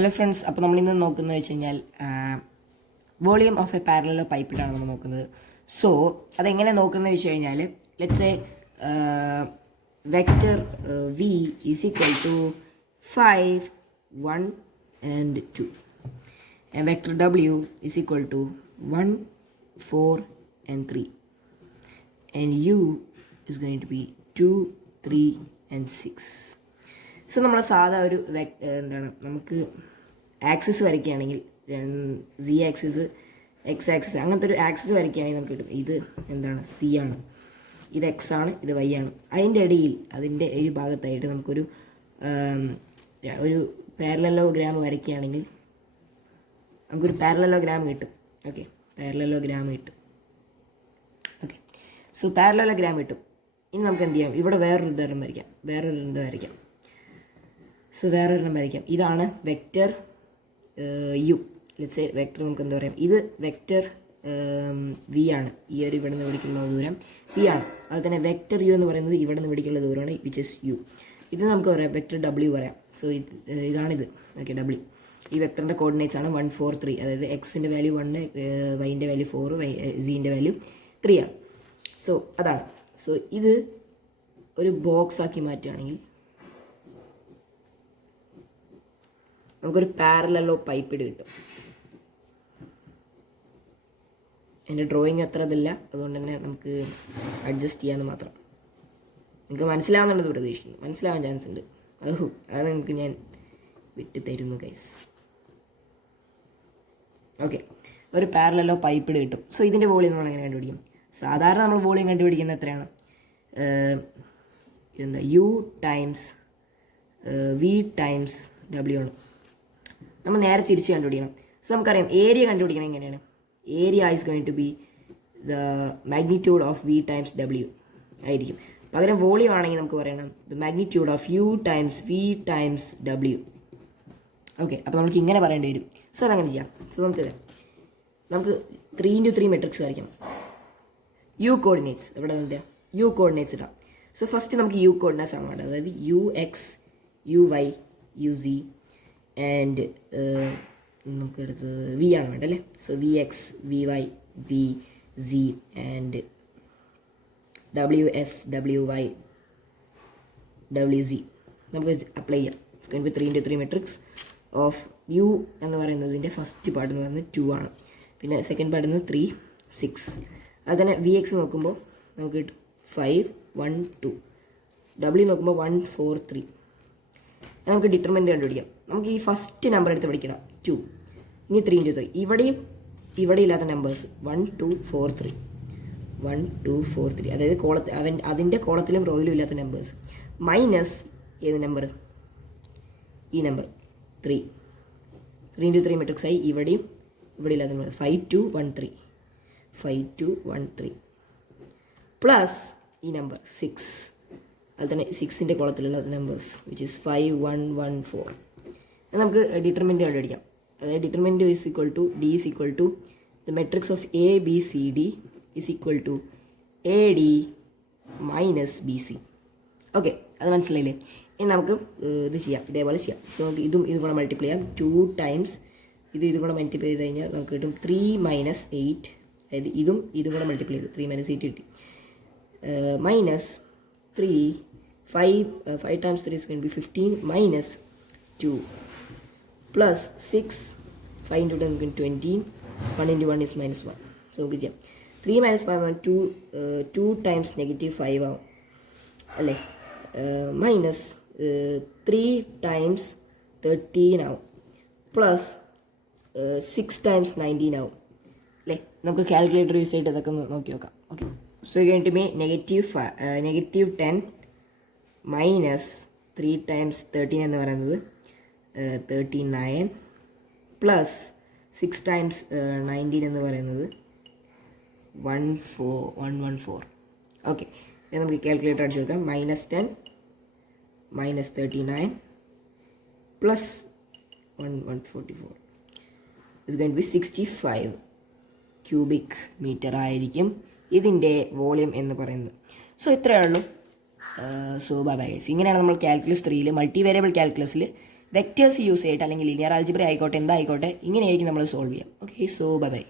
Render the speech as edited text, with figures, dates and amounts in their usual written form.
Hello friends, അപ്പോൾ നമ്മളിന്ന് നോക്കുന്നത് വെച്ച് കഴിഞ്ഞാൽ വോളിയം ഓഫ് എ പാരലൽ പൈപ്പിലാണ് നമ്മൾ നോക്കുന്നത്. സോ അതെങ്ങനെ നോക്കുന്നത് വെച്ച് കഴിഞ്ഞാൽ let's a vector v is equal to 5, 1 and 2 and vector w is equal to 1, 4 and 3 and u is going to be 2, 3 and 6. So നമ്മൾ സാധാ ഒരു എന്താണ് നമുക്ക് ആക്സിസ് വരയ്ക്കുകയാണെങ്കിൽ സി ആക്സിസ് എക്സ് ആക്സിസ് അങ്ങനത്തെ ഒരു ആക്സിസ് വരയ്ക്കുകയാണെങ്കിൽ നമുക്ക് കിട്ടും. ഇത് എന്താണ് സി ആണ്, ഇത് എക്സ് ആണ്, ഇത് വൈ ആണ്. അതിൻ്റെ ഇടയിൽ അതിൻ്റെ ഒരു ഭാഗത്തായിട്ട് നമുക്കൊരു പാരലലോഗ്രാം വരയ്ക്കുകയാണെങ്കിൽ നമുക്കൊരു പാരലലോഗ്രാം കിട്ടും. ഓക്കെ, പാരലലോഗ്രാം കിട്ടും. ഓക്കെ, സോ പാരലലോഗ്രാം കിട്ടും. ഇനി നമുക്ക് എന്ത് ചെയ്യാം, ഇവിടെ വേറൊരു ഉദാഹരണം വരയ്ക്കാം, വരയ്ക്കാം. സോ വേറൊരെണ്ണം വരയ്ക്കാം. ഇതാണ് വെക്റ്റർ യു. ലെറ്റ്സ് വെക്റ്റർ നമുക്ക് എന്താ പറയാം, ഇത് വെക്റ്റർ വി ആണ്. ഈ ഒരു ഇവിടെ നിന്ന് ഇവിടേക്കുള്ള ദൂരം വി ആണ്. അതുപോലെ തന്നെ വെക്റ്റർ യു എന്ന് പറയുന്നത് ഇവിടെ നിന്ന് ഇവിടേക്കുള്ള ദൂരമാണ്, വിച്ച് ഇസ് യു. ഇത് നമുക്ക് പറയാം വെക്റ്റർ ഡബ്ല്യു പറയാം. സോ ഇതാണിത്. ഓക്കെ, ഡബ്ല്യു ഈ വെക്റ്ററിൻ്റെ കോർഡിനേറ്റ്സ് ആണ് 1, 4, 3. അതായത് എക്സിൻ്റെ വാല്യൂ 1, വൈൻ്റെ വാല്യൂ 4, സിൻ്റെ വാല്യൂ 3 ആണ്. സോ അതാണ്. സോ ഇത് ഒരു ബോക്സ് ആക്കി മാറ്റുകയാണെങ്കിൽ നമുക്കൊരു പാരലലോ പൈപ്പ് കിട്ടും. എൻ്റെ ഡ്രോയിങ് അത്ര ഇതില്ല, അതുകൊണ്ട് തന്നെ നമുക്ക് അഡ്ജസ്റ്റ് ചെയ്യാമെന്ന് മാത്രം. നിങ്ങൾക്ക് മനസ്സിലാവുന്നുണ്ടെന്ന് പ്രതീക്ഷിക്കുന്നു. മനസ്സിലാവാൻ ചാൻസ് ഉണ്ട്. അത് നിങ്ങൾക്ക് ഞാൻ വിട്ട് തരുന്നു ഗൈസ്. ഓക്കെ, ഒരു പാരലലോ പൈപ്പ് കിട്ടും. സോ ഇതിൻ്റെ വോളിയം നമ്മൾ എങ്ങനെ കണ്ടുപിടിക്കും? സാധാരണ നമ്മൾ വോളിയം കണ്ടുപിടിക്കുന്നത് എത്രയാണ്? യു ടൈംസ് വി ടൈംസ് ഡബ്ല്യു ആണ്. നമ്മൾ നേരെ തിരിച്ച് കണ്ടുപിടിക്കണം. സോ നമുക്കറിയാം ഏരിയ കണ്ടുപിടിക്കണം എങ്ങനെയാണ്. Area is going to be the magnitude of v times ഡബ്ല്യു ആയിരിക്കും. പകരം വോളിയം ആണെങ്കിൽ നമുക്ക് പറയണം the magnitude of u times v times ഡബ്ല്യു. ഓക്കെ, അപ്പോൾ നമുക്ക് ഇങ്ങനെ പറയേണ്ടി വരും. സോ അതങ്ങനെ ചെയ്യാം. സോ നമുക്ക് 3x3 മെട്രിക്സ് വരയ്ക്കണം. യു കോർഡിനേറ്റ്സ് ഇവിടെ എന്താ യു കോർഡിനേറ്റ്സ് ഇടാം. സോ ഫസ്റ്റ് നമുക്ക് യു കോർഡിനേറ്റ്സ് ആണ് വേണ്ടത്. അതായത് u x, u y, u z and നമുക്ക് എടുത്തത് വി ആണ് വേണ്ടത് അല്ലേ. So v x, v y, v z and ഡബ്ല്യു എസ്, ഡബ്ല്യു വൈ, ഡബ്ല്യു സി നമുക്ക് അപ്ലൈ ചെയ്യാം. It's going to be 3x3 matrix of u എന്ന് പറയുന്നതിൻ്റെ ഫസ്റ്റ് പാർട്ട് എന്ന് പറയുന്നത് 2 ആണ്. പിന്നെ സെക്കൻഡ് പാർട്ട് എന്ന് 3, 6. അത് തന്നെ വി എക്സ് നോക്കുമ്പോൾ നമുക്ക് കിട്ടും 5, 1, 2. ഡബ്ല്യു നോക്കുമ്പോൾ 1, 4, 3. നമുക്ക് ഡിറ്റർമിനൻ്റ് കണ്ടുപിടിക്കാം. നമുക്ക് ഈ ഫസ്റ്റ് നമ്പർ എടുത്ത് പഠിക്കണം 2. ഇനി 3x3. ഇവിടെ ഇല്ലാത്ത നമ്പേഴ്സ് 1, 2, 4, 3. 1, 2, 4, 3. അതായത് അതിൻ്റെ കോളത്തിലും റോയിലും ഇല്ലാത്ത നമ്പേഴ്സ് മൈനസ് ഏത് നമ്പർ, ഈ നമ്പർ 3. 3x3 മെട്രിക്സ് ആയി. ഇവിടെ ഇല്ലാത്ത നമ്പർ 5, 2, 1, 3. 5, 2, 1, 3 പ്ലസ് ഈ നമ്പർ 6. അതുപോലെ തന്നെ 6ൻ്റെ കോളത്തിലുള്ള നമ്പേഴ്സ് വിച്ച് ഇസ് 5, 1, 1, 4. നമുക്ക് ഡിറ്റർമിനൻ്റ് കണ്ടുപിടിക്കാം. അതായത് determinant is equal to d is equal to the matrix of a b c d is equal to a d minus b c. Okay, അത് മനസ്സിലായില്ലേ? ഇനി നമുക്ക് ഇത് ചെയ്യാം, ഇതേപോലെ ചെയ്യാം. സോ നമുക്ക് ഇതും കൂടെ മൾട്ടിപ്ലൈ ചെയ്യാം. 2 ടൈംസ് ഇതും കൂടെ മൾട്ടിപ്ലൈ ചെയ്ത് കഴിഞ്ഞാൽ നമുക്ക് കിട്ടും 3 - 8. അതായത് ഇതും കൂടെ മൾട്ടിപ്ലൈ ചെയ്തു 3 - 8 കിട്ടി. Minus 3, 5 times 3 is going to be 15 minus 2 plus 6, 5 into 10 is 20, 1 into 1 is -1. So നമുക്ക് ചെയ്യാം 3 - 5 2 times -5 ആവും അല്ലേ. മൈനസ് 3 times 13 ആവും പ്ലസ് 6 times 19 ആവും അല്ലേ. നമുക്ക് കാൽക്കുലേറ്റർ യൂസ് ചെയ്തിട്ട് ഇതൊക്കെ ഒന്ന് നോക്കി നോക്കാം. Okay, so going to be -10 minus 3 times 13 എന്ന് പറയുന്നത് 39 പ്ലസ് 6 times 19 എന്ന് പറയുന്നത് 114. ഓക്കെ, ഇത് നമുക്ക് കാൽക്കുലേറ്റർ അടിച്ചു കൊടുക്കാം. -10 - 39 plus 144 is going to be 65 cubic metre ആയിരിക്കും ഇതിൻ്റെ വോളിയം എന്ന് പറയുന്നത്. സോ ഇത്രയേ ഉള്ളൂ. So bye guys. ഇങ്ങനെയാണ് നമ്മൾ കാൽക്കുലസ് 3 മൾട്ടി വേരിയബിൾ കാൽക്കുലസിൽ വെക്റ്റേഴ്സ് യൂസ് ചെയ്തിട്ട് അല്ലെങ്കിൽ ലീനിയർ ആൽജിബ്ര ആയിക്കോട്ടെ എന്തായിക്കോട്ടെ ഇങ്ങനെയായിരിക്കും നമ്മൾ സോൾവ് ചെയ്യാം. Okay, so bye bye.